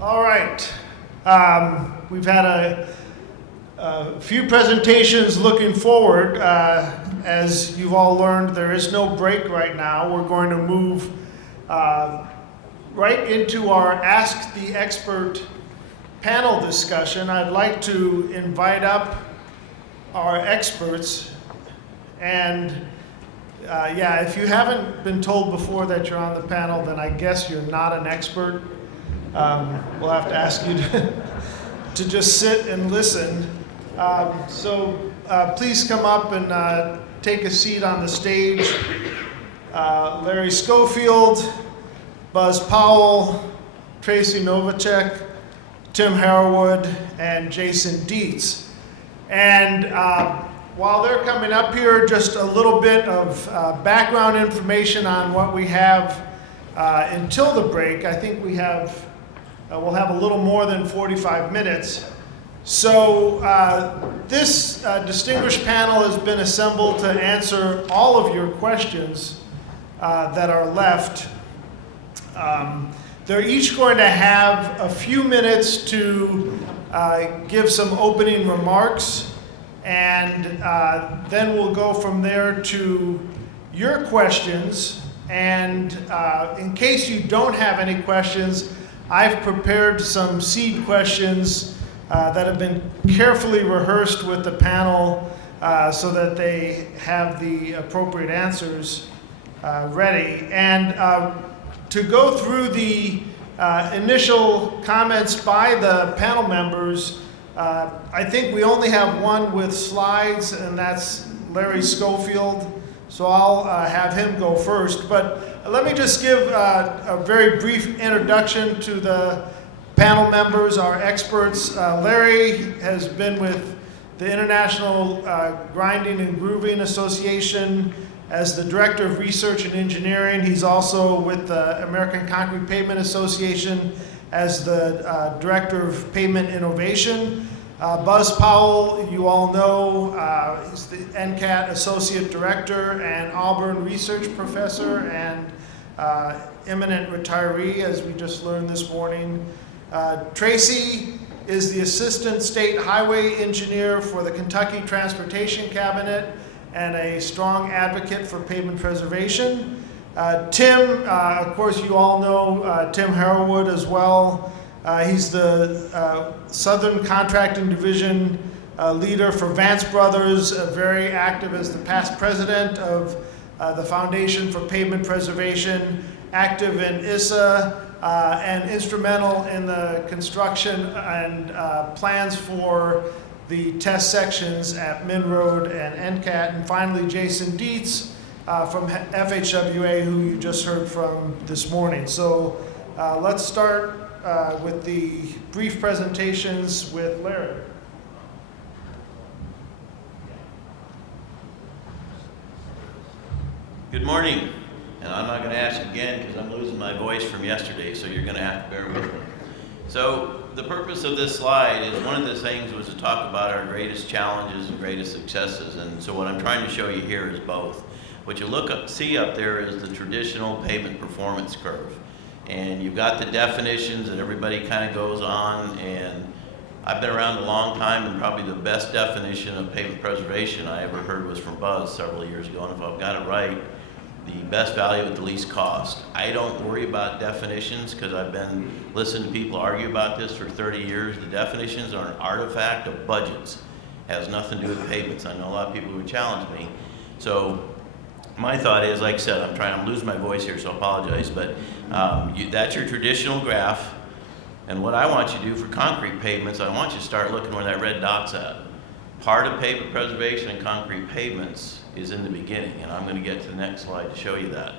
All right. We've had a few presentations looking forward. As you've all learned, there is no break right now. We're going to move right into our Ask the Expert panel discussion. I'd like to invite up our experts. And if you haven't been told before that you're on the panel, then I guess you're not an expert. We'll have to ask you to just sit and listen. So please come up and take a seat on the stage. Larry Schofield, Buzz Powell, Tracy Novacek, Tim Harwood, and Jason Dietz. And while they're coming up here, just a little bit of background information on what we have until the break. I think we'll have a little more than 45 minutes. So this distinguished panel has been assembled to answer all of your questions that are left. They're each going to have a few minutes to give some opening remarks, and then we'll go from there to your questions. And in case you don't have any questions, I've prepared some seed questions that have been carefully rehearsed with the panel so that they have the appropriate answers ready. And to go through the initial comments by the panel members, I think we only have one with slides, and that's Larry Schofield. So I'll have him go first. But let me just give a very brief introduction to the panel members, our experts. Larry has been with the International Grinding and Grooving Association as the Director of Research and Engineering. He's also with the American Concrete Pavement Association as the Director of Pavement Innovation. Buzz Powell, you all know, he's the NCAT Associate Director and Auburn Research Professor and eminent retiree, as we just learned this morning. Tracy is the Assistant State Highway Engineer for the Kentucky Transportation Cabinet and a strong advocate for pavement preservation. Tim, of course, you all know Tim Harwood as well. He's the Southern Contracting Division leader for Vance Brothers, very active as the past president of the Foundation for Pavement Preservation, active in ISSA, and instrumental in the construction and plans for the test sections at Min Road and NCAT. And finally, Jason Dietz from FHWA, who you just heard from this morning. So let's start with the brief presentations with Larry. Good morning, and I'm not going to ask again because I'm losing my voice from yesterday, so you're going to have to bear with me. So the purpose of this slide is one of the things was to talk about our greatest challenges and greatest successes, and so what I'm trying to show you here is both. What you see up there is the traditional pavement performance curve. And you've got the definitions that everybody kind of goes on, and I've been around a long time, and probably the best definition of pavement preservation I ever heard was from Buzz several years ago, and if I've got it right, the best value at the least cost. I don't worry about definitions because I've been listening to people argue about this for 30 years. The definitions are an artifact of budgets. It has nothing to do with pavements. I know a lot of people who would challenge me. So my thought is, like I said, I'm losing my voice here, so I apologize, but that's your traditional graph. And what I want you to do for concrete pavements, I want you to start looking where that red dot's at. Part of pavement preservation and concrete pavements is in the beginning, and I'm going to get to the next slide to show you that.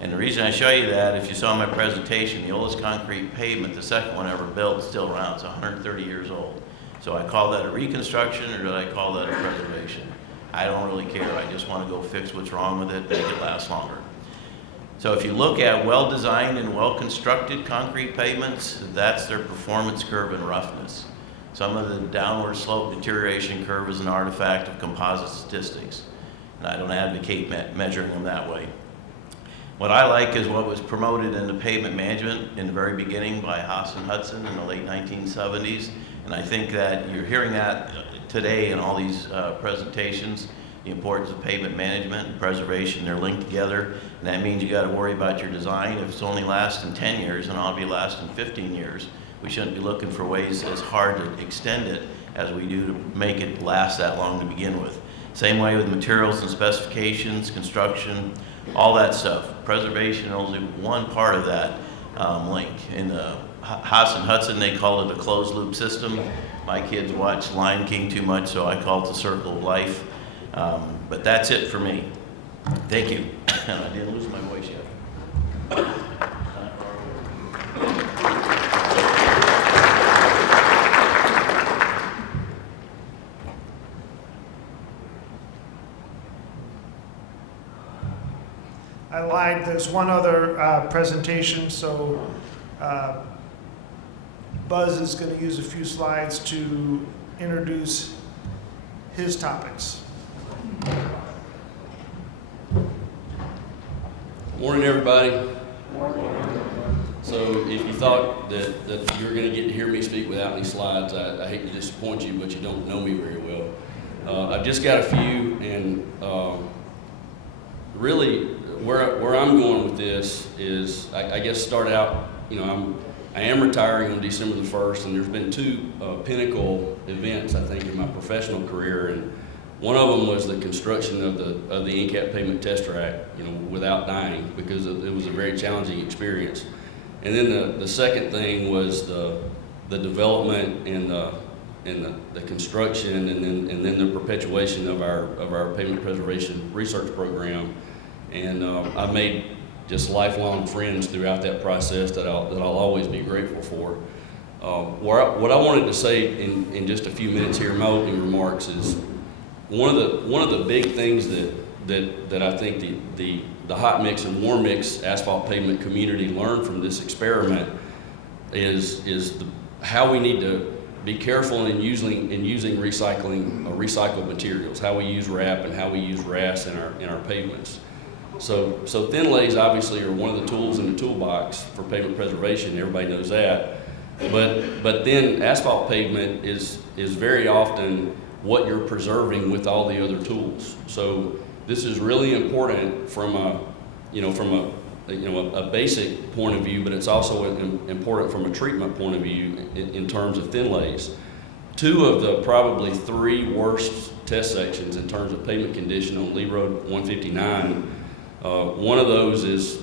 And the reason I show you that, if you saw my presentation, the oldest concrete pavement, the second one ever built, is still around. It's 130 years old. So I call that a reconstruction, or did I call that a preservation? I don't really care. I just want to go fix what's wrong with it, make it last longer. So if you look at well-designed and well-constructed concrete pavements, that's their performance curve and roughness. Some of the downward slope deterioration curve is an artifact of composite statistics, and I don't advocate measuring them that way. What I like is what was promoted into pavement management in the very beginning by Haas and Hudson in the late 1970s. And I think that you're hearing that today in all these presentations, the importance of pavement management and preservation. They're linked together. And that means you got to worry about your design. If it's only lasting 10 years and I'll be lasting 15 years, we shouldn't be looking for ways as hard to extend it as we do to make it last that long to begin with. Same way with materials and specifications, construction, all that stuff. Preservation is only one part of that link. In the Haas and Hudson, they call it a closed loop system. My kids watch Lion King too much, so I call it the circle of life. But that's it for me. Thank you. I didn't lose my voice yet. I lied, there's one other presentation, so Buzz is going to use a few slides to introduce his topics. Morning, everybody. So if you thought that you're going to get to hear me speak without any slides, I hate to disappoint you, but you don't know me very well. I've just got a few, and really where I'm going with this is, I guess start out, I am retiring on December the 1st, and there's been two pinnacle events, I think, in my professional career, and one of them was the construction of the NCAP pavement test track, without dying, because it was a very challenging experience. And then the second thing was the development and the construction, and then the perpetuation of our pavement preservation research program. And I made just lifelong friends throughout that process that I'll always be grateful for. What I wanted to say in just a few minutes here in my opening remarks is one of the big things that I think the hot mix and warm mix asphalt pavement community learned from this experiment is how we need to be careful in using recycled materials, how we use RAP and how we use RAS in our pavements. So thin lays obviously are one of the tools in the toolbox for pavement preservation. Everybody knows that. But then asphalt pavement is very often what you're preserving with all the other tools. So this is really important from a basic point of view, but it's also important from a treatment point of view in terms of thin lays. Two of the probably three worst test sections in terms of pavement condition on Lee Road 159. One of those is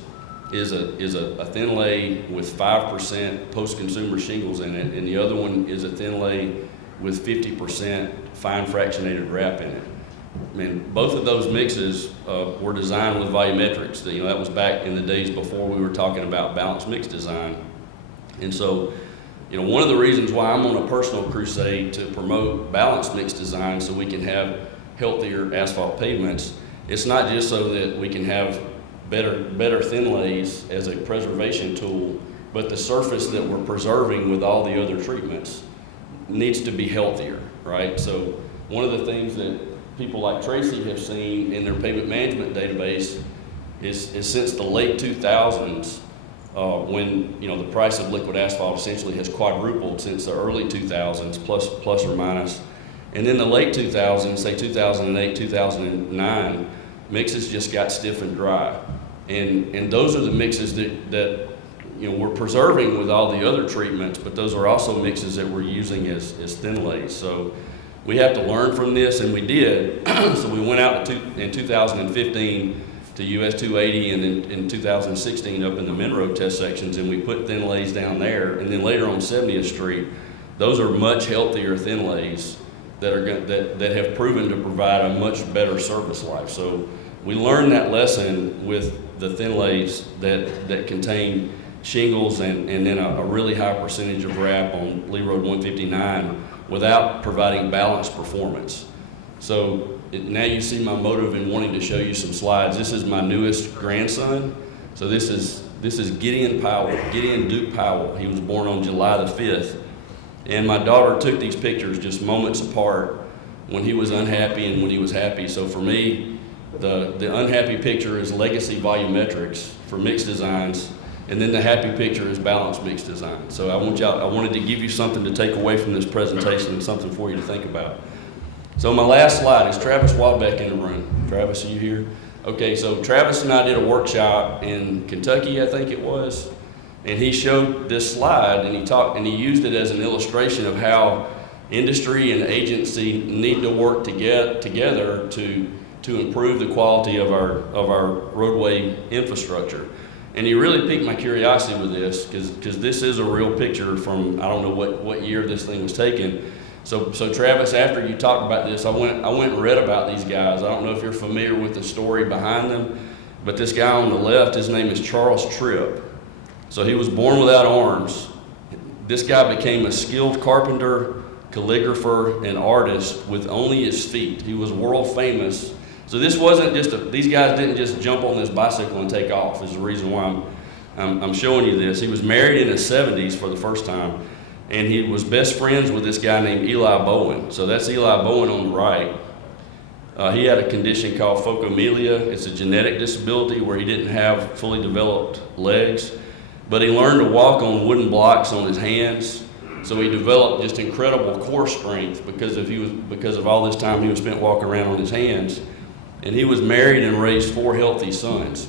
a thin lay with 5% post-consumer shingles in it, and the other one is a thin lay with 50% fine fractionated RAP in it. I mean, both of those mixes were designed with volumetrics. That was back in the days before we were talking about balanced mix design. And so, one of the reasons why I'm on a personal crusade to promote balanced mix design so we can have healthier asphalt pavements, it's not just so that we can have better thin lays as a preservation tool, but the surface that we're preserving with all the other treatments needs to be healthier, right? So one of the things that people like Tracy have seen in their pavement management database is since the late 2000s, when the price of liquid asphalt essentially has quadrupled since the early 2000s, plus or minus. And in the late 2000s, say 2008, 2009, mixes just got stiff and dry. And those are the mixes that we're preserving with all the other treatments, but those are also mixes that we're using as thin lays. So we have to learn from this, and we did. So we went out in 2015 to US 280, and then in 2016 up in the Monroe test sections, and we put thin lays down there. And then later on 70th Street, those are much healthier thin lays that have proven to provide a much better service life. So we learned that lesson with the thin lays that contain shingles and then a really high percentage of RAP on Lee Road 159 without providing balanced performance. So now you see my motive in wanting to show you some slides. This is my newest grandson. So this is Gideon Duke Powell. He was born on July the 5th. And my daughter took these pictures just moments apart when he was unhappy and when he was happy. So for me, The unhappy picture is legacy volumetrics for mixed designs, and then the happy picture is balanced mixed design. So I wanted to give you something to take away from this presentation and something for you to think about. So my last slide is Travis Wadbeck in the room. Travis, are you here? Okay, so Travis and I did a workshop in Kentucky, I think it was, and he showed this slide and he used it as an illustration of how industry and agency need to work together to improve the quality of our roadway infrastructure. And he really piqued my curiosity with this because this is a real picture from, I don't know what year this thing was taken. So Travis, after you talked about this, I went and read about these guys. I don't know if you're familiar with the story behind them, but this guy on the left, his name is Charles Tripp. So he was born without arms. This guy became a skilled carpenter, calligrapher, and artist with only his feet. He was world famous. So this wasn't just these guys didn't just jump on this bicycle and take off, is the reason why I'm showing you this. He was married in his 70s for the first time, and he was best friends with this guy named Eli Bowen. So that's Eli Bowen on the right. He had a condition called phocomelia. It's a genetic disability where he didn't have fully developed legs, but he learned to walk on wooden blocks on his hands. So he developed just incredible core strength because of all this time he was spent walking around on his hands. And he was married and raised 4 healthy sons.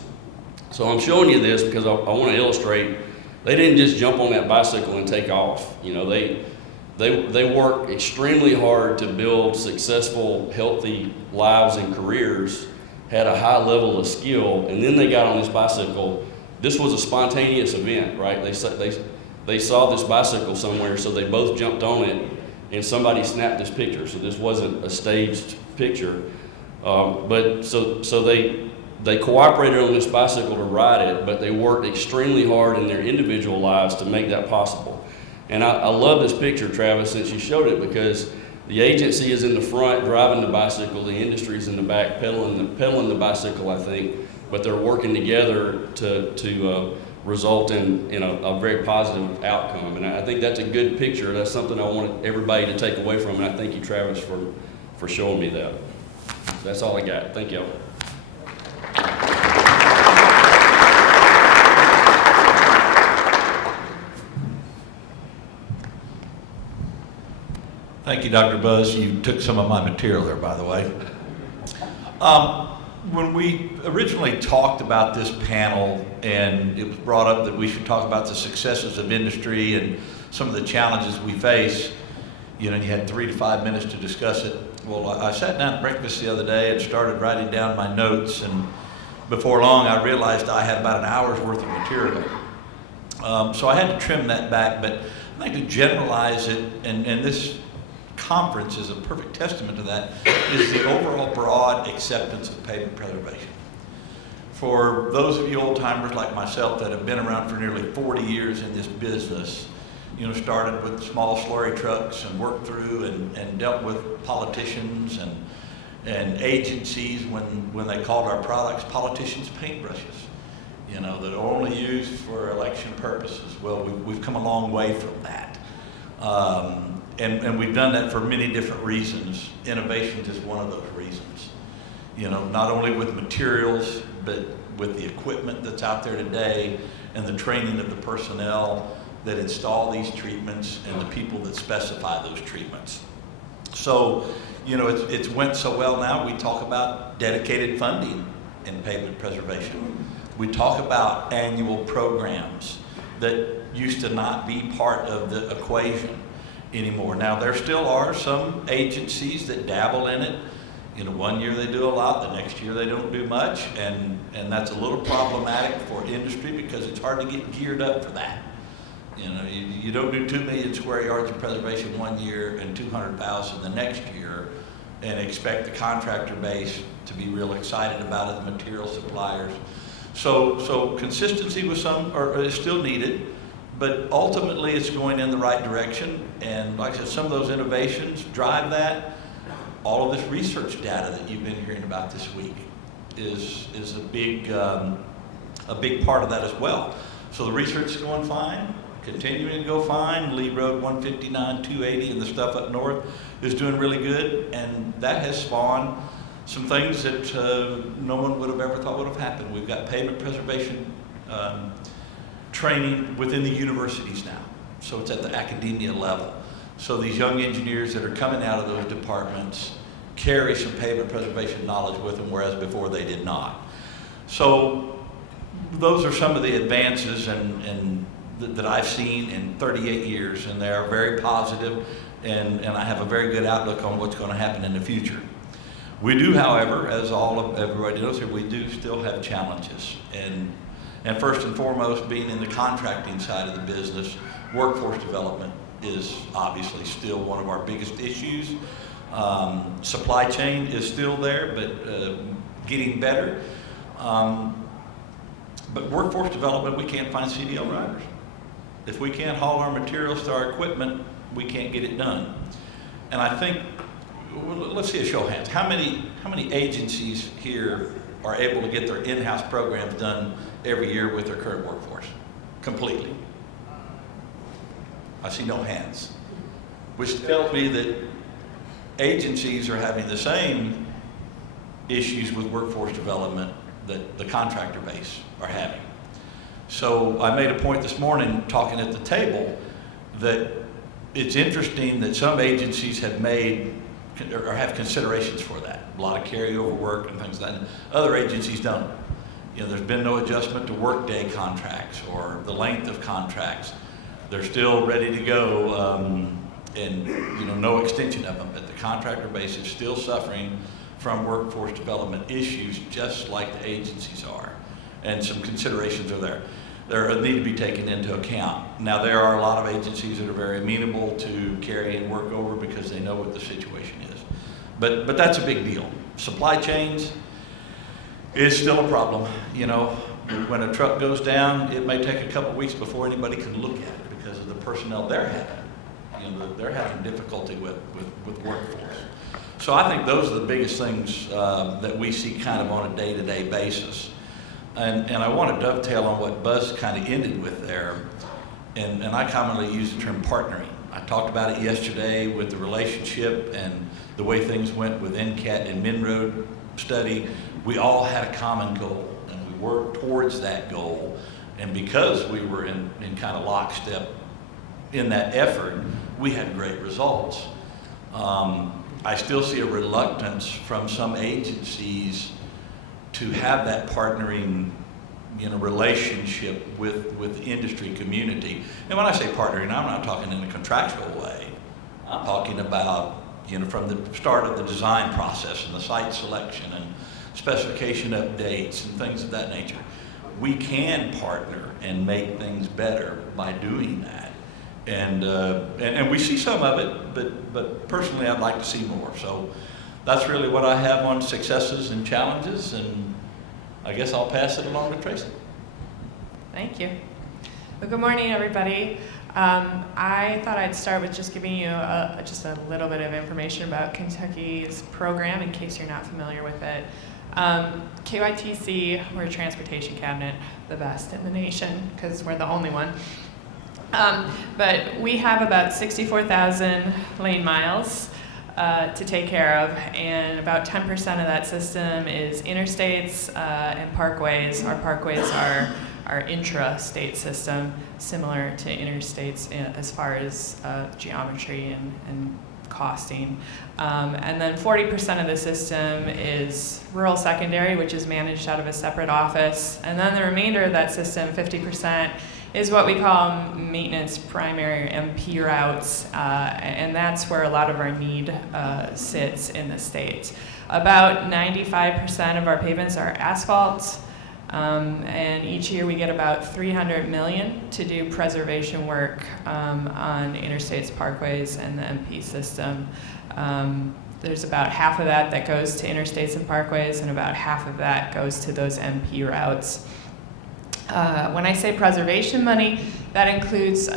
So I'm showing you this because I want to illustrate, they didn't just jump on that bicycle and take off. You know, they worked extremely hard to build successful, healthy lives and careers, had a high level of skill, and then they got on this bicycle. This was a spontaneous event, right? They saw this bicycle somewhere, so they both jumped on it, and somebody snapped this picture. So this wasn't a staged picture. But they cooperated on this bicycle to ride it, but they worked extremely hard in their individual lives to make that possible. And I love this picture, Travis, since you showed it, because the agency is in the front driving the bicycle, the industry is in the back pedaling the bicycle, I think, but they're working together to result in a very positive outcome. And I think that's a good picture. That's something I want everybody to take away from, and I thank you, Travis, for showing me that. That's all I got. Thank you. Thank you, Dr. Buzz. You took some of my material there, by the way. When we originally talked about this panel, and it was brought up that we should talk about the successes of industry and some of the challenges we face, you had 3 to 5 minutes to discuss it. Well, I sat down at breakfast the other day and started writing down my notes, and before long I realized I had about an hour's worth of material. So I had to trim that back, but I'd like to generalize it, and this conference is a perfect testament to that, is the overall broad acceptance of pavement preservation. For those of you old timers like myself that have been around for nearly 40 years in this business, started with small slurry trucks and worked through and dealt with politicians and agencies when they called our products politicians' paintbrushes, that are only used for election purposes. Well, we've come a long way from that. And we've done that for many different reasons. Innovation is one of those reasons. Not only with materials, but with the equipment that's out there today and the training of the personnel that install these treatments and the people that specify those treatments. So, it's went so well now, we talk about dedicated funding in pavement preservation. We talk about annual programs that used to not be part of the equation anymore. Now, there still are some agencies that dabble in it. One year they do a lot, the next year they don't do much, and that's a little problematic for industry because it's hard to get geared up for that. You don't do 2 million square yards of preservation one year and 200,000 the next year and expect the contractor base to be real excited about it, the material suppliers. So consistency with some is still needed, but ultimately it's going in the right direction. And like I said, some of those innovations drive that. All of this research data that you've been hearing about this week is a big part of that as well. So the research is going fine, continuing to go fine. Lee Road 159, 280, and the stuff up north is doing really good, and that has spawned some things that no one would have ever thought would have happened. We've got pavement preservation training within the universities now. So it's at the academia level. So these young engineers that are coming out of those departments carry some pavement preservation knowledge with them, whereas before they did not. So those are some of the advances that I've seen in 38 years, and they are very positive, and I have a very good outlook on what's going to happen in the future. We do, however, as everybody knows here, we do still have challenges. And first and foremost, being in the contracting side of the business, workforce development is obviously still one of our biggest issues. Supply chain is still there, but getting better. But workforce development, we can't find CDL riders. If we can't haul our materials to our equipment, we can't get it done. And I think, let's see a show of hands. How many agencies here are able to get their in-house programs done every year with their current workforce, completely? I see no hands, which tells me that agencies are having the same issues with workforce development that the contractor base are having. So I made a point this morning talking at the table that it's interesting that some agencies have made or have considerations for that. A lot of carryover work and things like that. Other agencies don't. You know, there's been no adjustment to workday contracts or the length of contracts. They're still ready to go, and you know, no extension of them. But the contractor base is still suffering from workforce development issues, just like the agencies are. And some considerations are there. They need to be taken into account. Now, there are a lot of agencies that are very amenable to carrying work over because they know what the situation is. But that's a big deal. Supply chains is still a problem. You know, when a truck goes down, it may take a couple weeks before anybody can look at it because of the personnel they're having. You know, they're having difficulty with workforce. So I think those are the biggest things that we see kind of on a day-to-day basis. And I want to dovetail on what Buzz kind of ended with there. And I commonly use the term partnering. I talked about it yesterday with the relationship and the way things went with NCAT and Minroad study. We all had a common goal, and we worked towards that goal. And because we were in kind of lockstep in that effort, we had great results. I still see a reluctance from some agencies to have that partnering, you know, relationship with the industry community. And when I say partnering, I'm not talking in a contractual way. I'm talking about, you know, from the start of the design process and the site selection and specification updates and things of that nature. We can partner and make things better by doing that. And we see some of it, but personally I'd like to see more. So that's really what I have on successes and challenges, and I guess I'll pass it along to Tracy. Thank you. Well, good morning, everybody. I thought I'd start with just giving you just a little bit of information about Kentucky's program in case you're not familiar with it. KYTC, we're a transportation cabinet, the best in the nation because we're the only one. But we have about 64,000 lane miles to take care of, and about 10% of that system is interstates and parkways. Our parkways are our intra-state system, similar to interstates as far as geometry and costing. And then 40% of the system is rural secondary, which is managed out of a separate office. And then the remainder of that system, 50%, is what we call maintenance primary, or MP routes, and that's where a lot of our need sits in the state. About 95% of our pavements are asphalt, and each year we get about $300 million to do preservation work on interstates, parkways, and the MP system. There's about half of that goes to interstates and parkways, and about half of that goes to those MP routes. When I say preservation money, that includes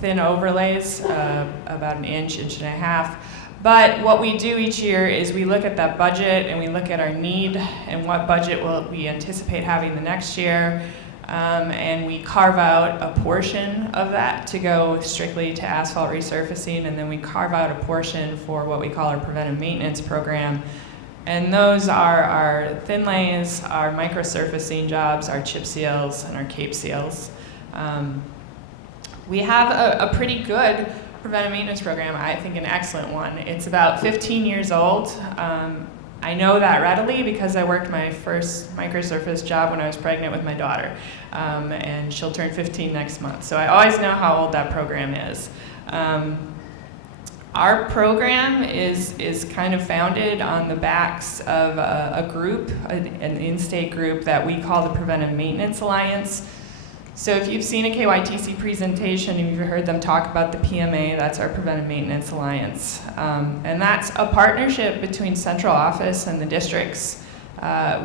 thin overlays, about an inch and a half. But what we do each year is we look at that budget and we look at our need and what budget will we anticipate having the next year, and we carve out a portion of that to go strictly to asphalt resurfacing, and then we carve out a portion for what we call our preventive maintenance program. And those are our thin lays, our microsurfacing jobs, our chip seals, and our cape seals. We have a pretty good preventive maintenance program, I think an excellent one. It's about 15 years old. I know that readily because I worked my first microsurface job when I was pregnant with my daughter, and she'll turn 15 next month. So I always know how old that program is. Our program is kind of founded on the backs of a group, an in-state group that we call the Preventive Maintenance Alliance. So if you've seen a KYTC presentation and you've heard them talk about the PMA, that's our Preventive Maintenance Alliance. And that's a partnership between central office and the districts.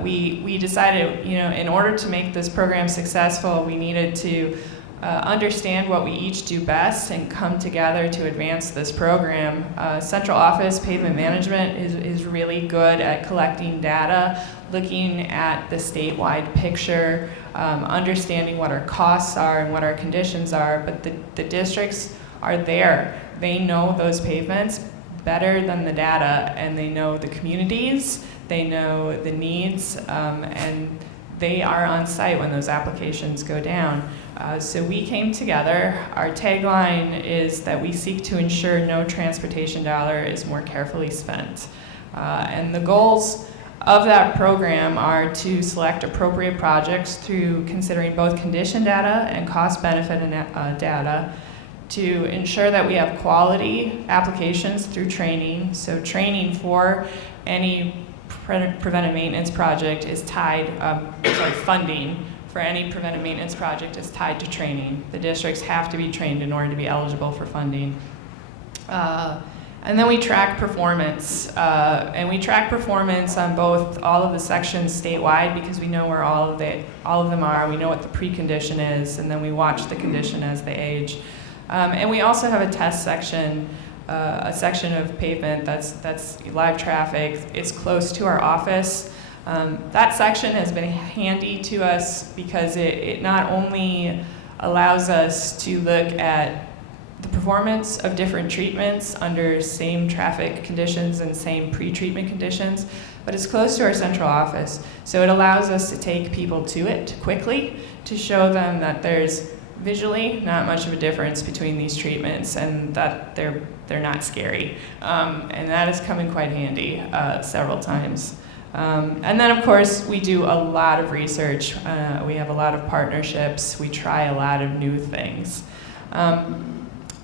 We decided, in order to make this program successful, we needed to understand what we each do best and come together to advance this program. Central office pavement management is really good at collecting data, looking at the statewide picture, understanding what our costs are and what our conditions are, but the districts are there. They know those pavements better than the data, and they know the communities, they know the needs, and they are on site when those applications go down. So we came together. Our tagline is that we seek to ensure no transportation dollar is more carefully spent. And the goals of that program are to select appropriate projects through considering both condition data and cost-benefit data, to ensure that we have quality applications through training. So training for any preventive maintenance project is tied, funding for any preventive maintenance project is tied to training. The districts have to be trained in order to be eligible for funding. And then we track performance, and we track performance on both all of the sections statewide because we know where all of them are. We know what the precondition is, and then we watch the condition as they age. And we also have a test section, a section of pavement that's live traffic. It's close to our office. That section has been handy to us because it not only allows us to look at the performance of different treatments under same traffic conditions and same pre-treatment conditions, but it's close to our central office. So it allows us to take people to it quickly to show them that there's visually not much of a difference between these treatments and that they're not scary. And that has come in quite handy several times. And then, of course, we do a lot of research. We have a lot of partnerships. We try a lot of new things.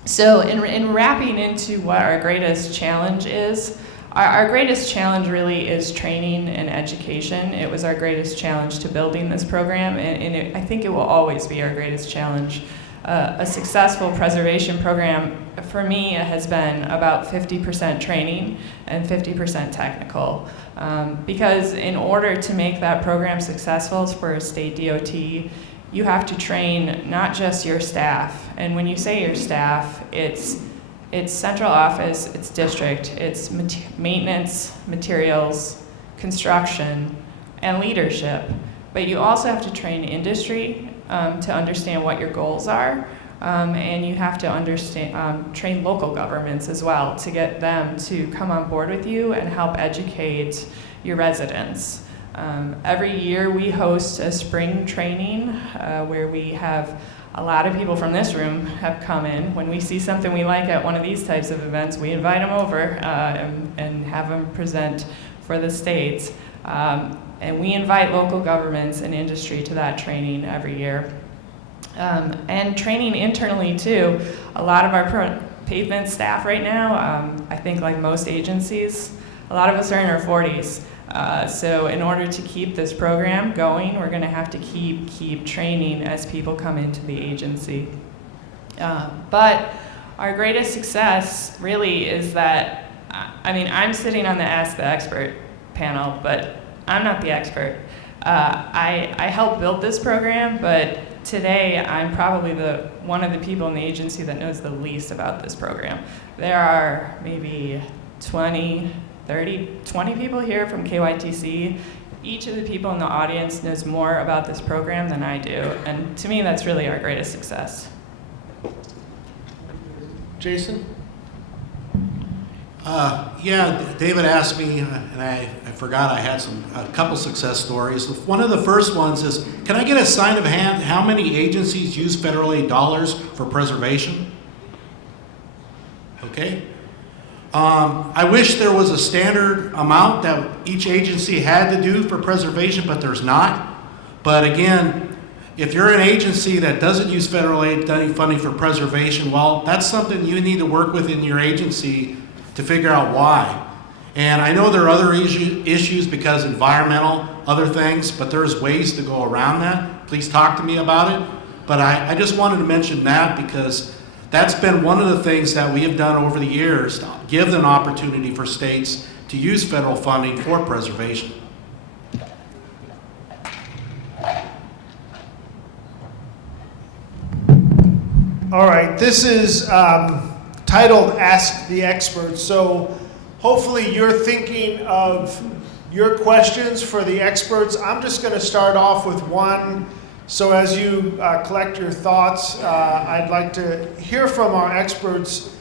So in wrapping into what our greatest challenge is, our greatest challenge really is training and education. It was our greatest challenge to building this program, and I think it will always be our greatest challenge. A successful preservation program, for me, has been about 50% training and 50% technical. Because in order to make that program successful for a state DOT, you have to train not just your staff. And when you say your staff, it's central office, it's district, it's maintenance, materials, construction, and leadership. But you also have to train industry to understand what your goals are, and you have to train local governments as well to get them to come on board with you and help educate your residents. Every year we host a spring training where we have a lot of people from this room have come in. When we see something we like at one of these types of events, we invite them over and have them present for the states. And we invite local governments and industry to that training every year. And training internally too. A lot of our pavement staff right now, I think like most agencies, a lot of us are in our 40s. So in order to keep this program going, we're going to have to keep training as people come into the agency. But our greatest success really is that, I'm sitting on the Ask the Expert panel, but I'm not the expert. I helped build this program, but today I'm probably one of the people in the agency that knows the least about this program. There are maybe 20 people here from KYTC. Each of the people in the audience knows more about this program than I do, and to me that's really our greatest success. Jason? Yeah, David asked me, and I forgot I had a couple success stories. One of the first ones is, can I get a sign of hand how many agencies use federal aid dollars for preservation? Okay. I wish there was a standard amount that each agency had to do for preservation, but there's not. But again, if you're an agency that doesn't use federal aid funding for preservation, well, that's something you need to work with in your agency to figure out why. And I know there are other issues because environmental, other things, but there's ways to go around that. Please talk to me about it. But I just wanted to mention that because that's been one of the things that we have done over the years to give an opportunity for states to use federal funding for preservation. All right, this is titled Ask the Experts. So hopefully you're thinking of your questions for the experts. I'm just going to start off with one. So as you collect your thoughts, I'd like to hear from our experts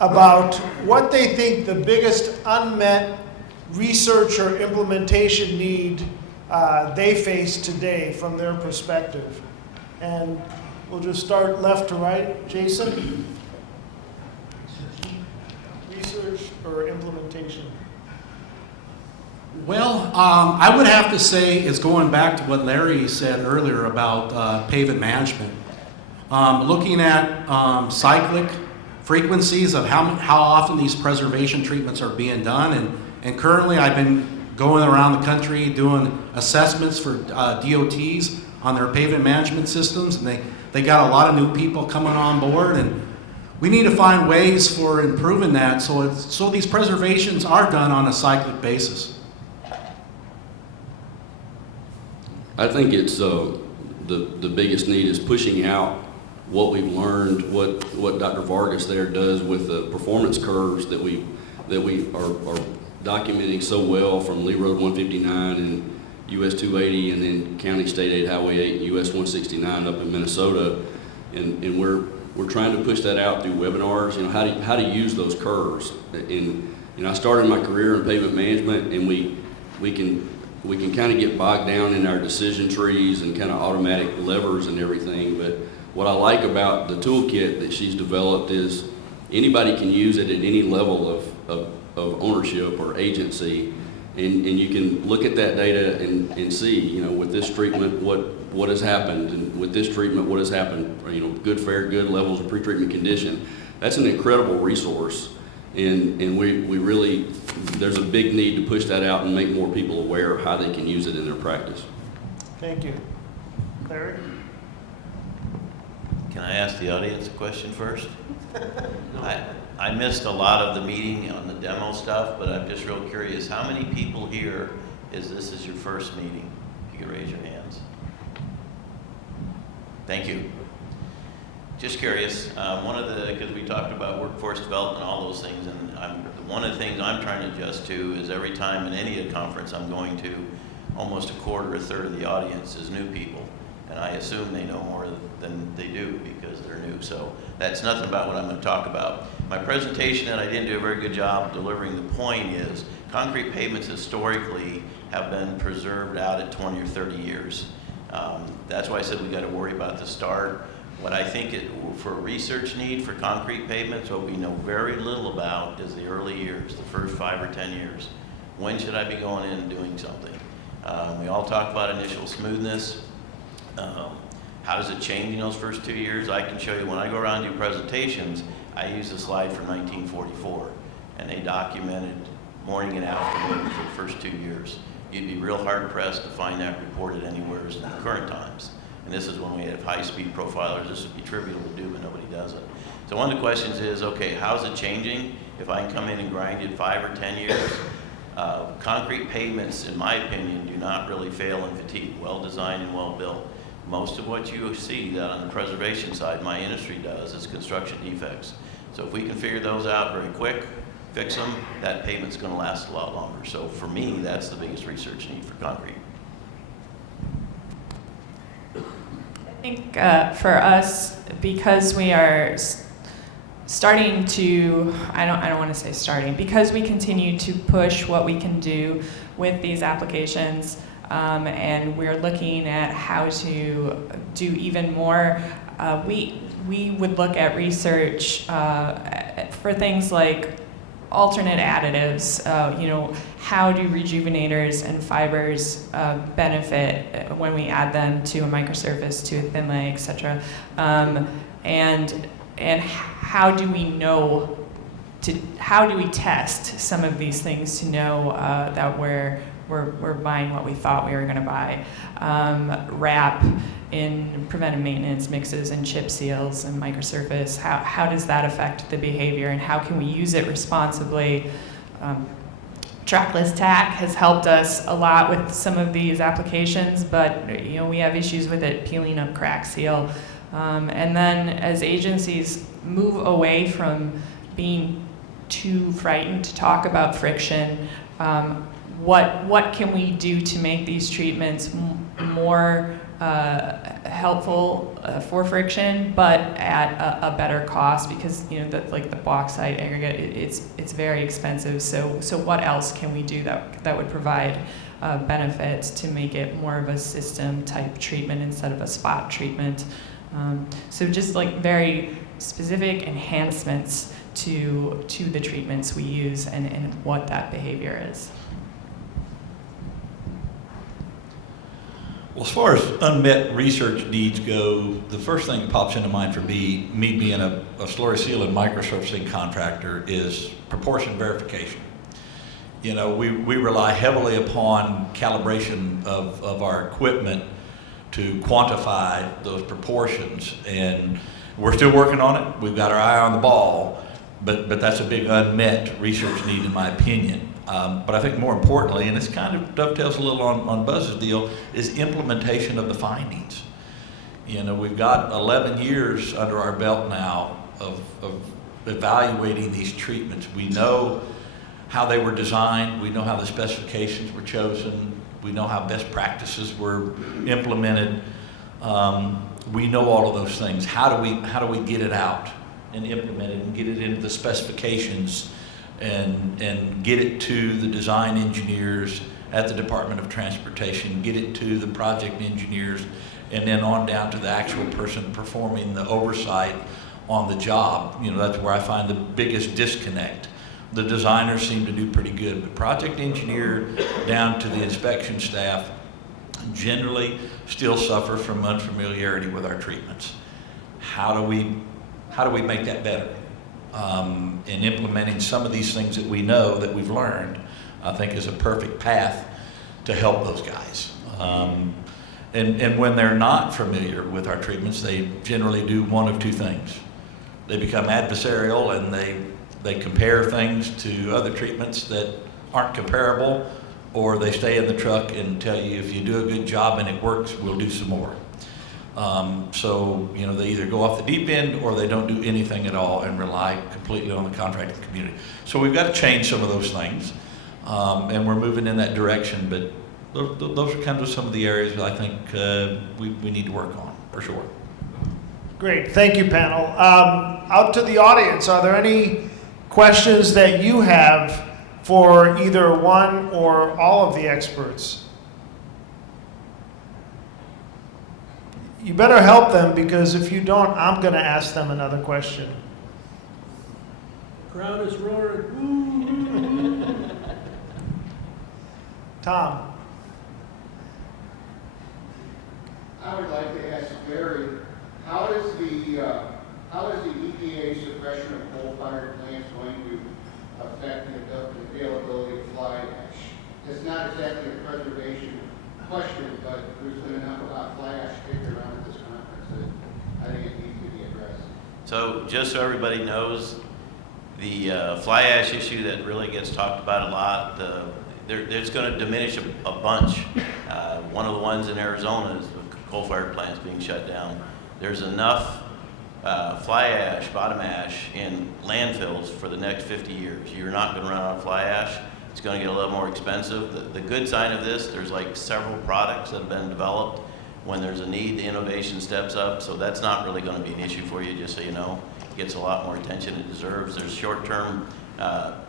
about what they think the biggest unmet research or implementation need they face today from their perspective. And we'll just start left to right. Jason? Research or implementation? Well, I would have to say is going back to what Larry said earlier about pavement management. Looking at cyclic frequencies of how often these preservation treatments are being done. And currently I've been going around the country doing assessments for DOTs on their pavement management systems. And they got a lot of new people coming on board. And we need to find ways for improving that so these preservations are done on a cyclic basis. I think it's the biggest need is pushing out what we've learned, what Dr. Vargas there does with the performance curves that we are documenting so well from Lee Road 159 and US 280 and then County State 8 Highway 8 and US 169 up in Minnesota, and we're trying to push that out through webinars. You know, how to use those curves. And I started my career in pavement management, and we can kind of get bogged down in our decision trees and kind of automatic levers and everything. But what I like about the toolkit that she's developed is anybody can use it at any level of ownership or agency. And you can look at that data and see, you know, with this treatment, what has happened, and with this treatment, what has happened, or, you know, good, fair, good levels of pretreatment condition. That's an incredible resource. And we really, there's a big need to push that out and make more people aware of how they can use it in their practice. Thank you. Larry? Can I ask the audience a question first? I missed a lot of the meeting on the demo stuff, but I'm just real curious. How many people here this is your first meeting? If you could raise your hands. Thank you. Just curious, because we talked about workforce development, all those things, and one of the things I'm trying to adjust to is every time in any conference I'm going to, almost a quarter, a third of the audience is new people. And I assume they know more than they do because they're new. So that's nothing about what I'm going to talk about. My presentation, and I didn't do a very good job delivering the point, is concrete pavements historically have been preserved out at 20 or 30 years. That's why I said we got to worry about the start. What I think for a research need for concrete pavements, what we know very little about is the early years, the first 5 or 10 years. When should I be going in and doing something? We all talk about initial smoothness. How does it change in those first 2 years? I can show you when I go around and do presentations, I use a slide from 1944, and they documented morning and afternoon for the first 2 years. You'd be real hard pressed to find that reported anywhere in the current times. And this is when we have high-speed profilers. This would be trivial to do, but nobody does it. So one of the questions is, okay, how's it changing? If I can come in and grind it 5 or 10 years, concrete pavements, in my opinion, do not really fail in fatigue. Well-designed and well-built. Most of what you see that on the preservation side, my industry does, is construction defects. So if we can figure those out very quick, fix them, that pavement's going to last a lot longer. So for me, that's the biggest research need for concrete. I think for us, because we are starting to, I don't want to say starting, because we continue to push what we can do with these applications, and we're looking at how to do even more. We would look at research for things like alternate additives, how do rejuvenators and fibers benefit when we add them to a microsurface, to a thin lay, et cetera, and how do we know how do we test some of these things to know that we're buying what we thought we were going to buy? RAP in preventive maintenance mixes and chip seals and microsurface, how does that affect the behavior, and how can we use it responsibly? Trackless tack has helped us a lot with some of these applications, but we have issues with it peeling up crack seal. And then as agencies move away from being too frightened to talk about friction, what can we do to make these treatments more helpful for friction, but at a better cost? Because like the bauxite aggregate, it's very expensive. So what else can we do that would provide benefits to make it more of a system type treatment instead of a spot treatment? So just like very specific enhancements to the treatments we use and what that behavior is. Well, as far as unmet research needs go, the first thing that pops into mind for me being a slurry seal and microsurfacing contractor is proportion verification. We rely heavily upon calibration of our equipment to quantify those proportions, and we're still working on it. We've got our eye on the ball, but that's a big unmet research need in my opinion. But I think more importantly, and this kind of dovetails a little on Buzz's deal, is implementation of the findings. We've got 11 years under our belt now of evaluating these treatments. We know how they were designed. We know how the specifications were chosen. We know how best practices were implemented. We know all of those things. How do we get it out and implement it and get it into the specifications and get it to the design engineers at the Department of Transportation, get it to the project engineers, and then on down to the actual person performing the oversight on the job? That's where I find the biggest disconnect. The designers seem to do pretty good, but project engineer down to the inspection staff generally still suffer from unfamiliarity with our treatments. How do we make that better? In implementing some of these things that we know that we've learned, I think is a perfect path to help those guys. And when they're not familiar with our treatments, they generally do one of two things. They become adversarial and they compare things to other treatments that aren't comparable, or they stay in the truck and tell you, if you do a good job and it works, we'll do some more. So they either go off the deep end or they don't do anything at all and rely completely on the contracting community. So we've got to change some of those things, and we're moving in that direction, but those are kind of some of the areas that I think we need to work on, for sure. Great, thank you, panel. Out to the audience, are there any questions that you have for either one or all of the experts? You better help them, because if you don't, I'm going to ask them another question. Crowd is roaring. Tom. I would like to ask Barry, how is the EPA suppression of coal-fired plants going to affect the availability of fly ash? It's not exactly a preservation question, but there's been enough about fly ash kicked around at this conference that I think it needs to be addressed. So just so everybody knows, the fly ash issue that really gets talked about a lot, there's going to diminish a bunch. One of the ones in Arizona is the coal-fired plants being shut down. There's enough fly ash, bottom ash in landfills for the next 50 years. You're not going to run out of fly ash. It's going to get a little more expensive. The good sign of this, there's like several products that have been developed When there's a need, the innovation steps up, so that's not really going to be an issue for you, just so you know. It gets a lot more attention it deserves. There's short-term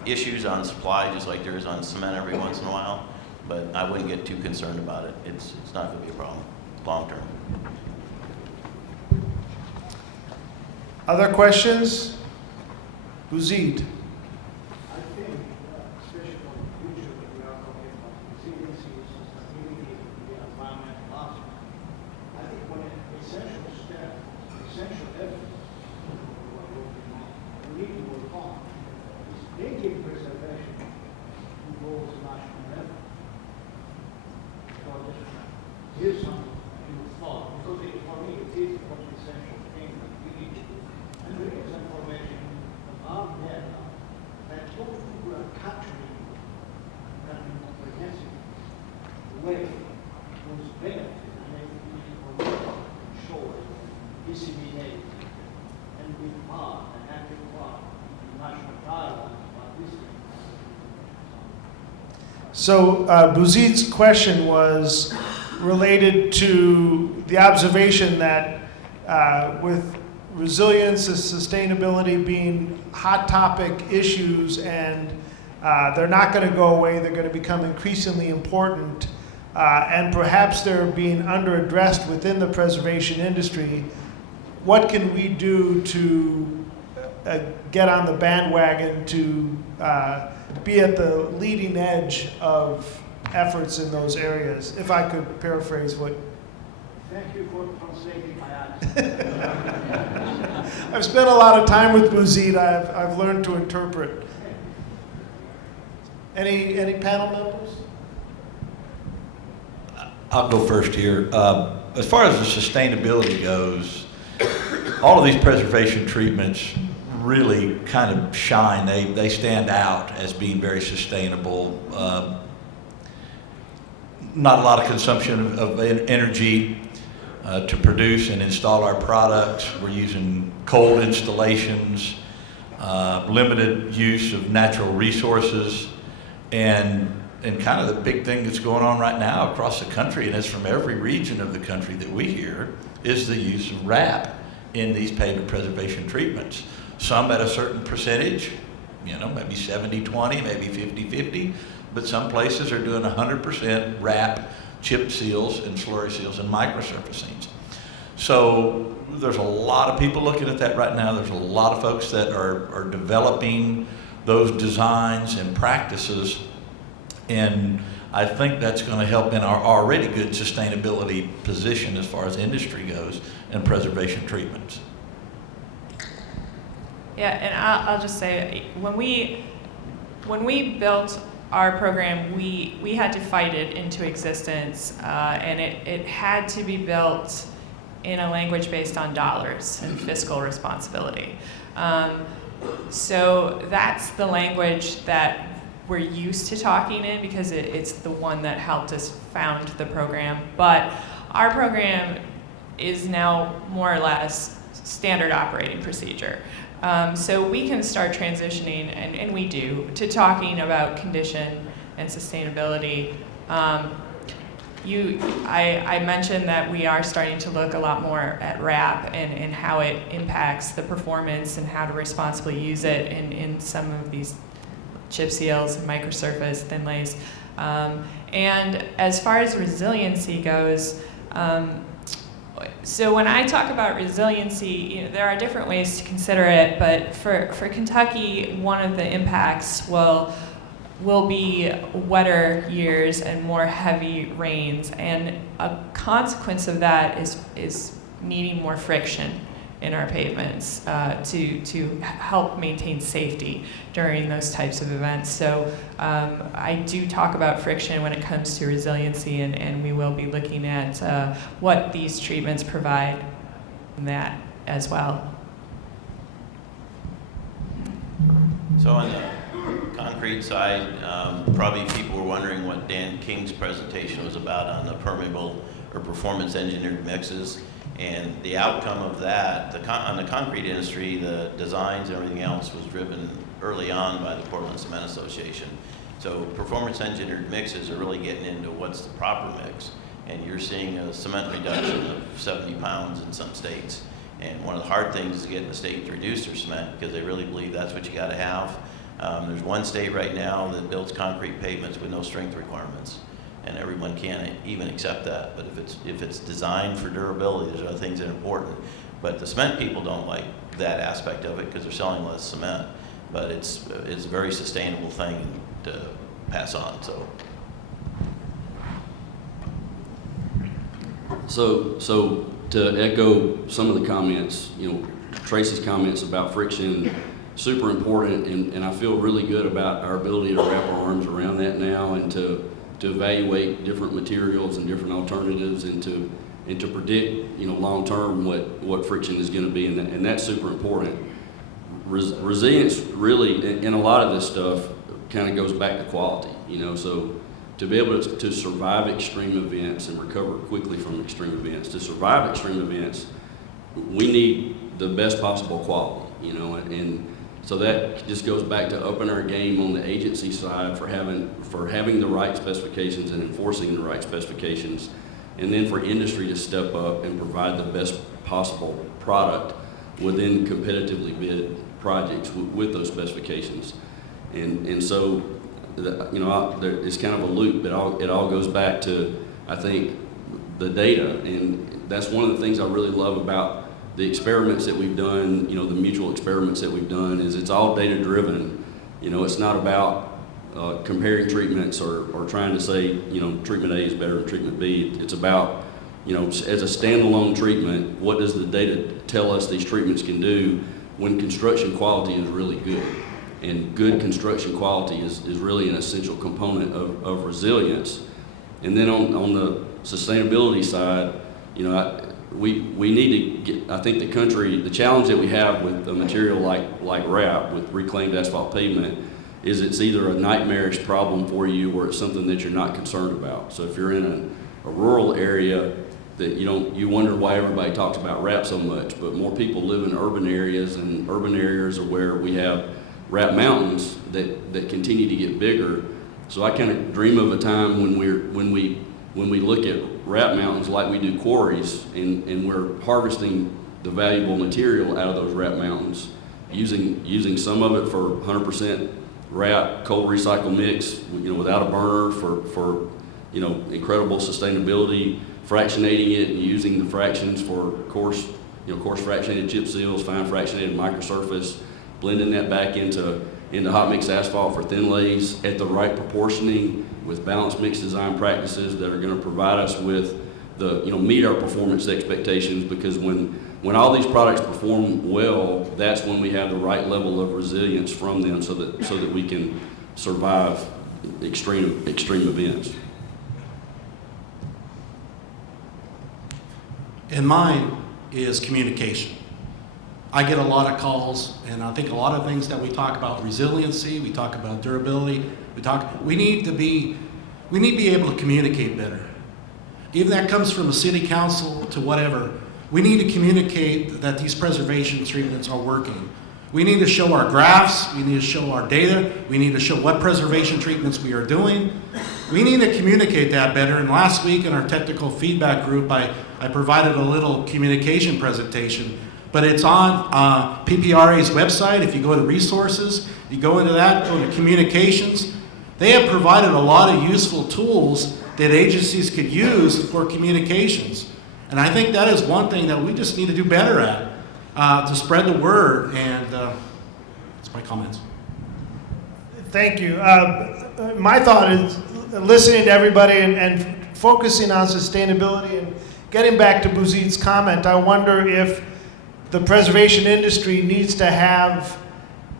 issues on supply, just like there is on cement every once in a while, but I wouldn't get too concerned about it. It's not going to be a problem long-term. Other questions? Buzid. I think, especially for the future, that we are talking about resiliency, sustainability, the environment, loss. I think one essential step, essential effort we are working on, we need to work on, is making preservation involves national level. So here's some thought, because for me it is one essential thing that we need to do. And there is information about that that those who are capturing that in a comprehensive way those benefits and making information sure, disseminate, and be part, an active part in national dialogue about this thing. So Buzid's question was related to the observation that with resilience and sustainability being hot topic issues, and they're not going to go away, they're going to become increasingly important, and perhaps they're being under-addressed within the preservation industry. What can we do to get on the bandwagon to be at the leading edge of efforts in those areas? If I could paraphrase what... Thank you for translating my answer. I've spent a lot of time with Buzid. I've learned to interpret. Any panel members? I'll go first here. As far as the sustainability goes, all of these preservation treatments really kind of shine. They stand out as being very sustainable. Not a lot of consumption of energy to produce and install our products. We're using cold installations, limited use of natural resources, and kind of the big thing that's going on right now across the country, and it's from every region of the country that we hear, is the use of RAP in these pavement preservation treatments. Some at a certain percentage, maybe 70-20, maybe 50-50, but some places are doing 100% RAP, chip seals and slurry seals and microsurfacings. So there's a lot of people looking at that right now. There's a lot of folks that are developing those designs and practices, and I think that's going to help in our already good sustainability position as far as industry goes and preservation treatments. Yeah, and I'll just say, when we built our program, we had to fight it into existence, and it had to be built in a language based on dollars and fiscal responsibility. So that's the language that we're used to talking in, because it's the one that helped us found the program. But our program is now more or less standard operating procedure. So we can start transitioning, and we do, to talking about condition and sustainability. I mentioned that we are starting to look a lot more at RAP and how it impacts the performance and how to responsibly use it in some of these chip seals and microsurface thin lays. And as far as resiliency goes, so when I talk about resiliency, there are different ways to consider it, but for Kentucky, one of the impacts will be wetter years and more heavy rains, and a consequence of that is needing more friction in our pavements to help maintain safety during those types of events. So I do talk about friction when it comes to resiliency, and we will be looking at what these treatments provide in that as well. So on the concrete side, probably people were wondering what Dan King's presentation was about on the permeable or performance engineered mixes. And the outcome of that, on the concrete industry, the designs and everything else was driven early on by the Portland Cement Association. So performance engineered mixes are really getting into what's the proper mix. and you're seeing a cement reduction of 70 pounds in some states. And one of the hard things is getting the state to reduce their cement because they really believe that's what you got to have. There's one state right now that builds concrete pavements with no strength requirements, and everyone can't even accept that. But if it's designed for durability, there's other things that are important. But the cement people don't like that aspect of it because they're selling less cement. But it's a very sustainable thing to pass on. So to echo some of the comments, Tracy's comments about friction, super important, and I feel really good about our ability to wrap our arms around that now and to evaluate different materials and different alternatives and to predict, long term what friction is going to be, and that's super important. Resilience really, in a lot of this stuff, kind of goes back to quality, so to be able to survive extreme events and recover quickly from extreme events, to survive extreme events, we need the best possible quality, and so that just goes back to upping our game on the agency side for having the right specifications and enforcing the right specifications, and then for industry to step up and provide the best possible product within competitively bid projects with those specifications. And so, it's kind of a loop, but it all goes back to, I think, the data, and that's one of the things I really love about the experiments that we've done, the mutual experiments that we've done, is it's all data driven. It's not about comparing treatments or trying to say, treatment A is better than treatment B. It's about, as a standalone treatment, what does the data tell us these treatments can do when construction quality is really good? And good construction quality is really an essential component of resilience. And then on the sustainability side, we need to get, I think the challenge that we have with a material like RAP, with reclaimed asphalt pavement, is it's either a nightmarish problem for you or it's something that you're not concerned about. So if you're in a rural area, that you wonder why everybody talks about RAP so much, but more people live in urban areas, and urban areas are where we have RAP mountains that continue to get bigger. So I kind of dream of a time when we look at RAP mountains like we do quarries, and we're harvesting the valuable material out of those RAP mountains, using some of it for 100% RAP coal recycle mix, without a burner for incredible sustainability, fractionating it and using the fractions for coarse fractionated chip seals, fine fractionated microsurface, blending that back into hot mix asphalt for thin lays at the right proportioning with balanced mix design practices that are going to provide us with meet our performance expectations, because when all these products perform well, that's when we have the right level of resilience from them so that we can survive extreme events. And mine is communication. I get a lot of calls, and I think a lot of things that we talk about, resiliency, we talk about durability, we need to be able to communicate better. Even that comes from the city council to whatever. We need to communicate that these preservation treatments are working. We need to show our graphs, we need to show our data, we need to show what preservation treatments we are doing. We need to communicate that better, and last week in our technical feedback group, I provided a little communication presentation, but it's on PPRA's website. If you go to resources, you go into that, go to communications. They have provided a lot of useful tools that agencies could use for communications. And I think that is one thing that we just need to do better at, to spread the word, and that's my comments. Thank you. My thought is listening to everybody and focusing on sustainability and getting back to Buzid's comment, I wonder if the preservation industry needs to have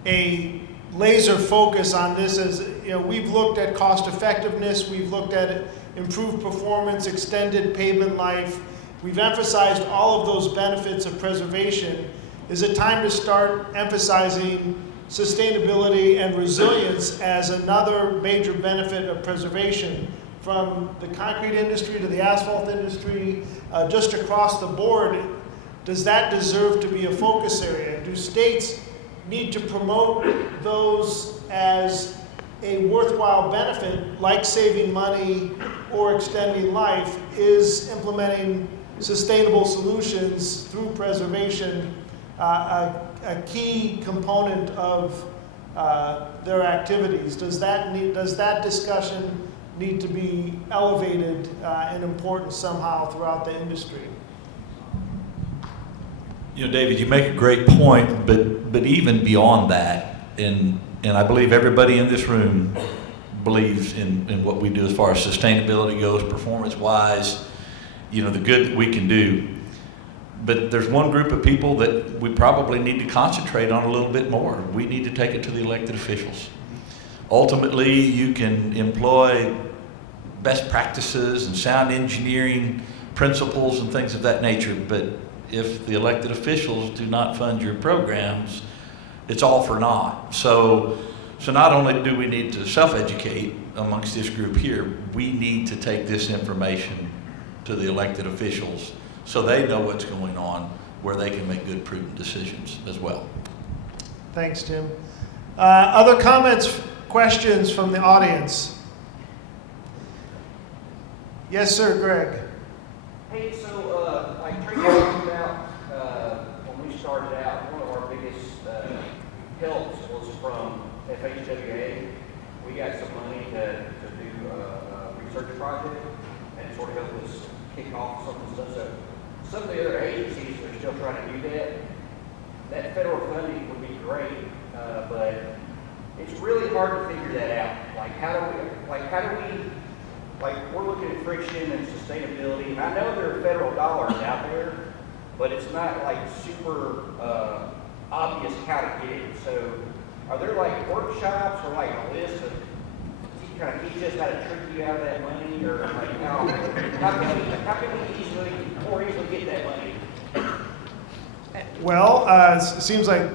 a laser focus on this. As we've looked at cost effectiveness, we've looked at improved performance, extended pavement life. We've emphasized all of those benefits of preservation. Is it time to start emphasizing sustainability and resilience as another major benefit of preservation, from the concrete industry to the asphalt industry, just across the board? Does that deserve to be a focus area? Do states need to promote those as a worthwhile benefit, like saving money or extending life, is implementing sustainable solutions through preservation a key component of their activities? Does that discussion need to be elevated in importance somehow throughout the industry? You know, David, you make a great point, but even beyond that, and I believe everybody in this room believes in what we do as far as sustainability goes, performance-wise, you know, the good that we can do. But there's one group of people that we probably need to concentrate on a little bit more. We need to take it to the elected officials. Ultimately, you can employ best practices and sound engineering principles and things of that nature, but if the elected officials do not fund your programs, it's all for naught. So not only do we need to self-educate amongst this group here, we need to take this information to the elected officials so they know what's going on, where they can make good, prudent decisions as well. Thanks, Tim. Other comments, questions from the audience? Yes, sir, Greg. Hey, so like Trey talked about when we started out, one of our biggest helps was from FHWA. We got some money to do a research project and sort of help us kick off some of the stuff. So some of the other agencies are still trying to do that. That federal funding would be great, but it's really hard to figure that out. We're looking at friction and sustainability. I know there are federal dollars out there, but it's not like super obvious how to get it. So are there like workshops or like a list of kind of teach us how to trick you out of that money, or like how can we more easily get that money? Well, it seems like,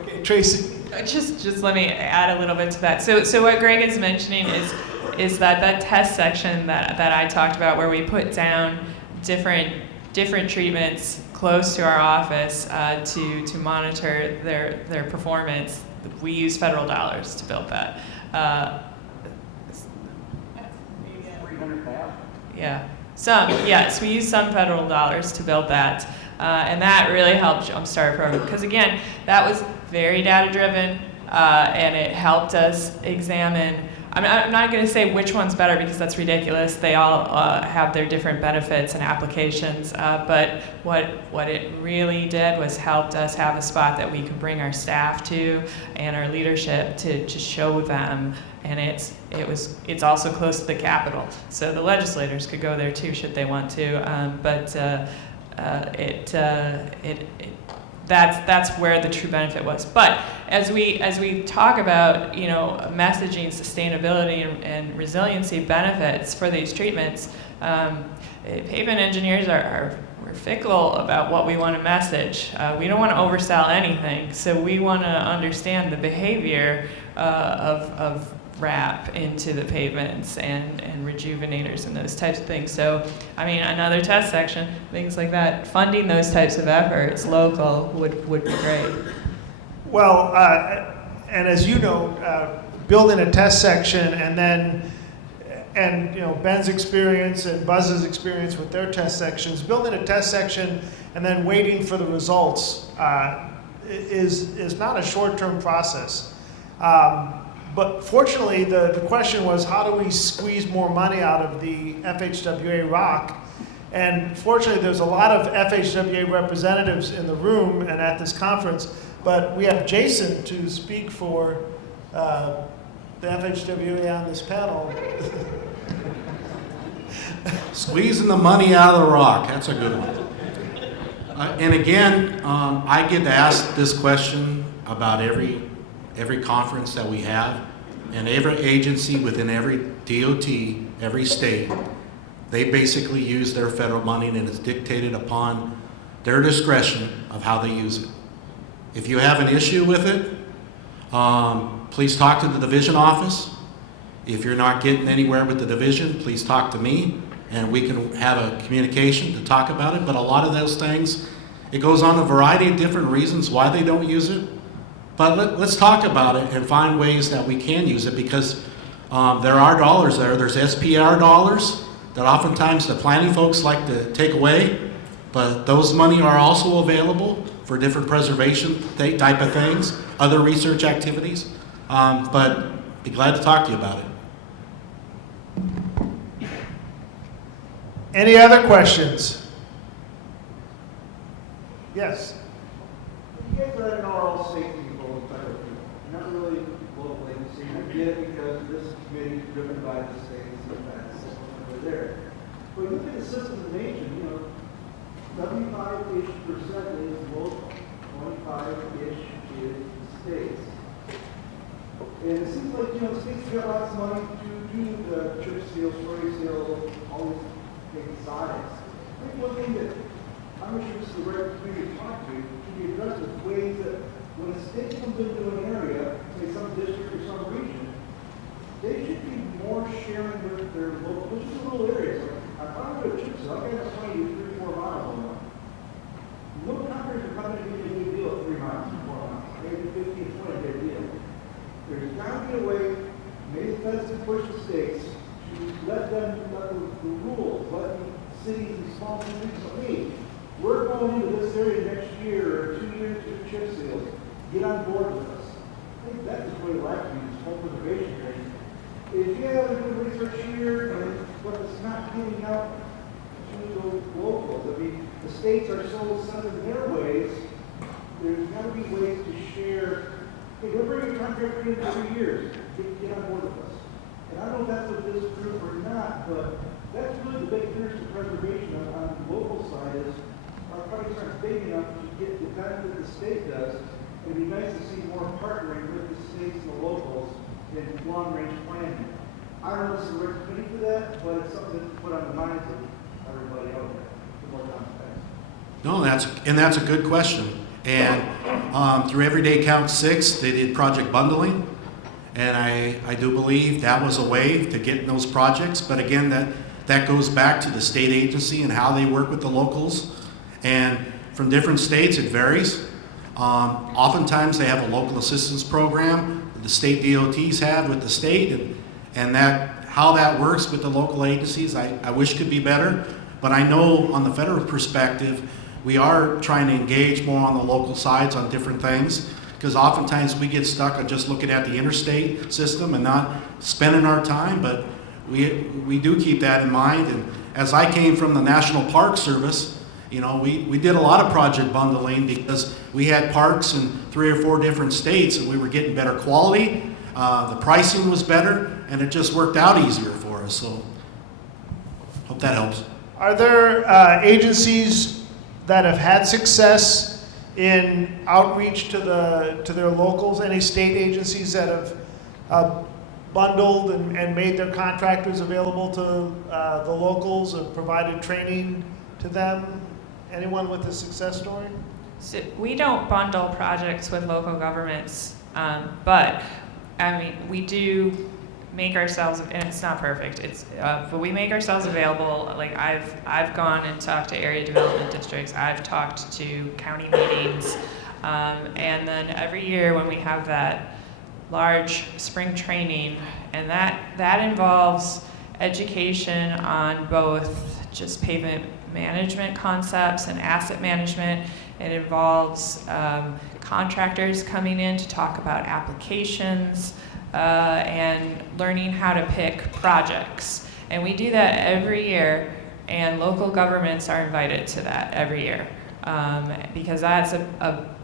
okay, Tracy. Just let me add a little bit to that. So what Greg is mentioning is that test section that I talked about, where we put down different treatments close to our office to monitor their performance. We use federal dollars to build that. Yeah, yes, we use some federal dollars to build that. And that really helped jumpstart our program, because again, that was very data driven, and it helped us examine. I'm not going to say which one's better, because that's ridiculous. They all have their different benefits and applications. But what it really did was helped us have a spot that we could bring our staff to and our leadership to show them. And it's also close to the Capitol, so the legislators could go there too should they want to. That's where the true benefit was. But as we talk about, messaging sustainability and resiliency benefits for these treatments, pavement engineers we're fickle about what we want to message. We don't want to oversell anything, so we want to understand the behavior of wrap into the pavements and rejuvenators and those types of things. So, another test section, things like that, funding those types of efforts local would be great. Well, and as you know, building a test section and Ben's experience and Buzz's experience with their test sections, building a test section and then waiting for the results is not a short-term process. But fortunately, the question was, how do we squeeze more money out of the FHWA ROC? And fortunately, there's a lot of FHWA representatives in the room and at this conference, but we have Jason to speak for the FHWA on this panel. Squeezing the money out of the rock, that's a good one. And again, I get asked this question about every conference that we have, and every agency within every DOT, every state, they basically use their federal money, and it's dictated upon their discretion of how they use it. If you have an issue with it, please talk to the division office. If you're not getting anywhere with the division, please talk to me, and we can have a communication to talk about it. But a lot of those things, it goes on a variety of different reasons why they don't use it. But let's talk about it and find ways that we can use it, because there are dollars there. There's SPR dollars that oftentimes the planning folks like to take away, but those money are also available for different preservation type of things, other research activities. But be glad to talk to you about it. Any other questions? Yes. You guys are an all safety people and federal people, not really local agency. I get it because this committee is driven by the states and the systems over there. But you look at the system of the nation, 75-ish% is local, 25-ish is states. And it seems like, states got lots of money to do the chip seal, story seal, all these big sides. I think one thing that I'm not sure this is the right community to talk to be addressed with ways that when a state comes into an area, say some district or some region, they should be more sharing with their local, just little areas. Like, if I'm going to chip seal, I got to tell you 3-4 miles on one. No contractors are coming to give me a big deal at 3 miles, 4 miles. Maybe 15, 20, big deal. There's got to be a way, maybe the feds can push the states to let them, let the rules, let the cities and small communities say, hey, we're going into this area next year or 2 years to chip seals. Get on board with us. I think that's really lacking in this whole preservation thing. If you have a good research here, but it's not getting out to the locals. I mean, the states are so set in their ways, there's got to be ways to share. Hey, we're bringing a contractor in 2 years. Get on board with us. And I don't know if that's with this group or not, but that's really the big interest of preservation on the local side is our projects aren't big enough to get the benefit the state does. It'd be nice to see more partnering with the states and the locals in long-range planning. I don't know if this is the right committee for that, but it's something to put on the minds of everybody out there. For more context. No, that's a good question. And through Everyday Count 6, they did project bundling. And I do believe that was a way to get in those projects. But again, that goes back to the state agency and how they work with the locals. And from different states, it varies. Oftentimes, they have a local assistance program that the state DOTs have with the state. And how that works with the local agencies, I wish could be better. But I know on the federal perspective, we are trying to engage more on the local sides on different things, because oftentimes we get stuck on just looking at the interstate system and not spending our time, but we do keep that in mind. And as I came from the National Park Service, we did a lot of project bundling because we had parks in 3 or 4 different states and we were getting better quality, the pricing was better, and it just worked out easier for us. So hope that helps. Are there agencies that have had success in outreach to their locals? Any state agencies that have bundled and made their contractors available to the locals and provided training to them? Anyone with a success story? So we don't bundle projects with local governments, but we do make ourselves, and it's not perfect. But we make ourselves available. Like I've gone and talked to area development districts. I've talked to county meetings, and then every year when we have that large spring training, and that involves education on both just pavement management concepts and asset management. It involves contractors coming in to talk about applications and learning how to pick projects. And we do that every year, and local governments are invited to that every year because that's a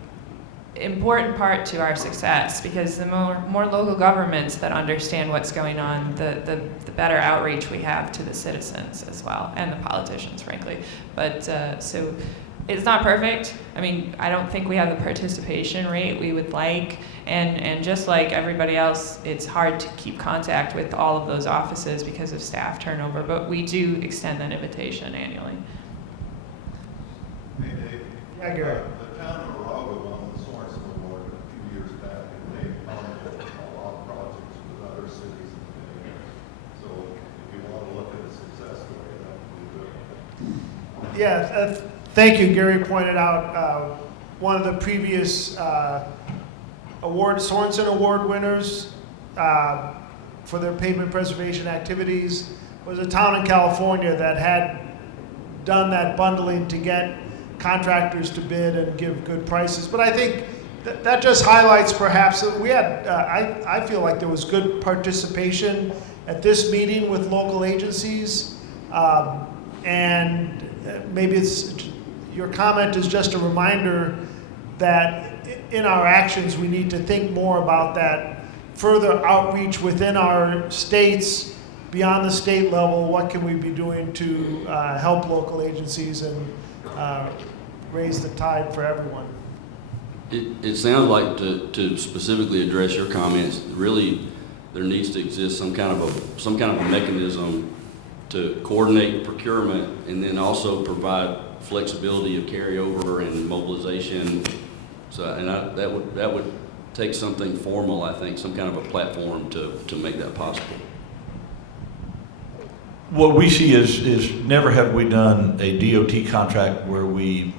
important part to our success, because the more local governments that understand what's going on, the better outreach we have to the citizens as well, and the politicians, frankly. But so it's not perfect. I don't think we have the participation rate we would like, and just like everybody else, it's hard to keep contact with all of those offices because of staff turnover, but we do extend that invitation annually. Hey, Dave. Yeah, Gary. The town of Arago won the Sorensen Award a few years back, and they funded a lot of projects with other cities in the Bay Area. So if you want to look at a success story, that would be good. Yeah, thank you. Gary pointed out one of the previous Sorensen Award winners for their pavement preservation activities was a town in California that had done that bundling to get contractors to bid and give good prices. But I think that just highlights perhaps that we had, I feel like there was good participation at this meeting with local agencies. And maybe your comment is just a reminder that in our actions, we need to think more about that further outreach within our states, beyond the state level. What can we be doing to help local agencies and raise the tide for everyone? It sounds like, to specifically address your comments, really there needs to exist some kind of a mechanism to coordinate procurement and then also provide flexibility of carryover and mobilization. So, and that would take something formal, I think, some kind of a platform to make that possible. What we see is never have we done a DOT contract where we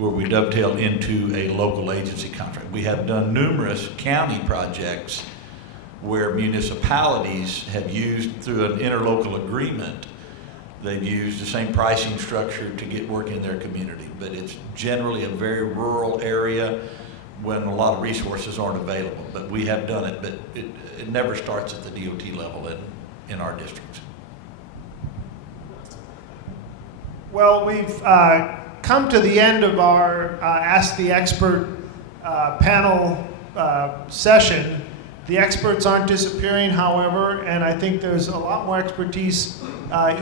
dovetail into a local agency contract. We have done numerous county projects where municipalities have used, through an interlocal agreement, they've used the same pricing structure to get work in their community. But it's generally a very rural area when a lot of resources aren't available. But we have done it, but it never starts at the DOT level in our districts. Well, we've come to the end of our Ask the Expert panel session. The experts aren't disappearing, however, and I think there's a lot more expertise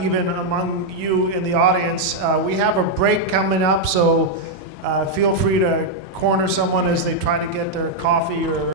even among you in the audience. We have a break coming up, so feel free to corner someone as they try to get their coffee or